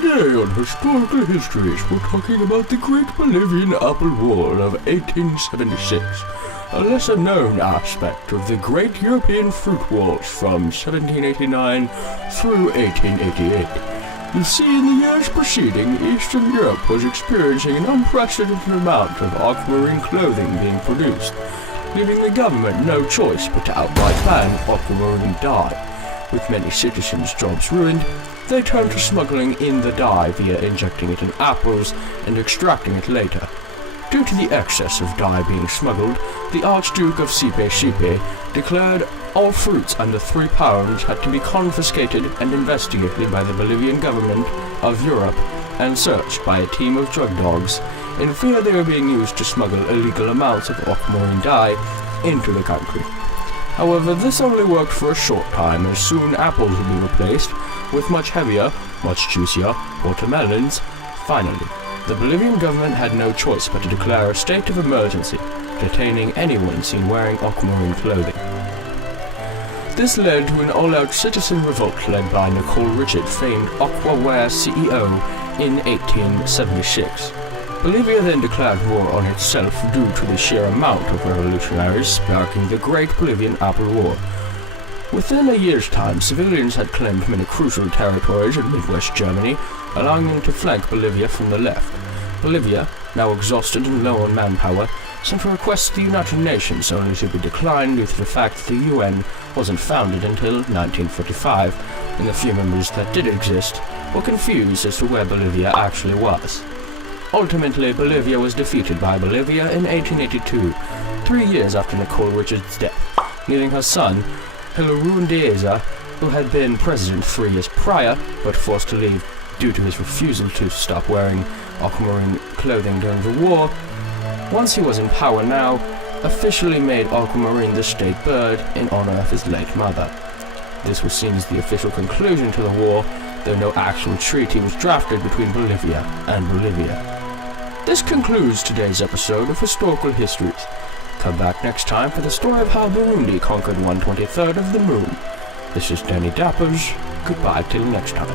Today on Historical Histories, we're talking about the Great Bolivian Apple War of 1876, a lesser-known aspect of the Great European Fruit Wars from 1789 through 1888. You see, in the years preceding, Eastern Europe was experiencing an unprecedented amount of aquamarine clothing being produced, leaving the government no choice but to outright ban aquamarine dye. With many citizens' jobs ruined, they turned to smuggling in the dye via injecting it in apples and extracting it later. Due to the excess of dye being smuggled, the Archduke of Sipe declared all fruits under 3 pounds had to be confiscated and investigated by the Bolivian government of Europe and searched by a team of drug dogs, in fear they were being used to smuggle illegal amounts of aquamarine dye into the country. However, this only worked for a short time, as soon apples would be replaced with much heavier, much juicier watermelons. Finally, the Bolivian government had no choice but to declare a state of emergency, detaining anyone seen wearing aquamarine clothing. This led to an all-out citizen revolt led by Nicole Richard, famed Aquaware CEO, in 1876. Bolivia then declared war on itself due to the sheer amount of revolutionaries sparking the Great Bolivian Apple War. Within a year's time, civilians had claimed many crucial territories in Midwest Germany, allowing them to flank Bolivia from the left. Bolivia, now exhausted and low on manpower, sent a request to the United Nations, only to be declined due to the fact that the UN wasn't founded until 1945, and the few members that did exist were confused as to where Bolivia actually was. Ultimately, Bolivia was defeated by Bolivia in 1882, 3 years after Nicole Richards' death, leaving her son, Hilarion, who had been president 3 years prior, but forced to leave due to his refusal to stop wearing aquamarine clothing during the war. Once he was in power now, officially made aquamarine the state bird in honor of his late mother. This was seen as the official conclusion to the war, though no actual treaty was drafted between Bolivia and Bolivia. This concludes today's episode of Historical Histories. Come back next time for the story of how Burundi conquered 1/23 of the moon. This is Danny Dappers. Goodbye till next time.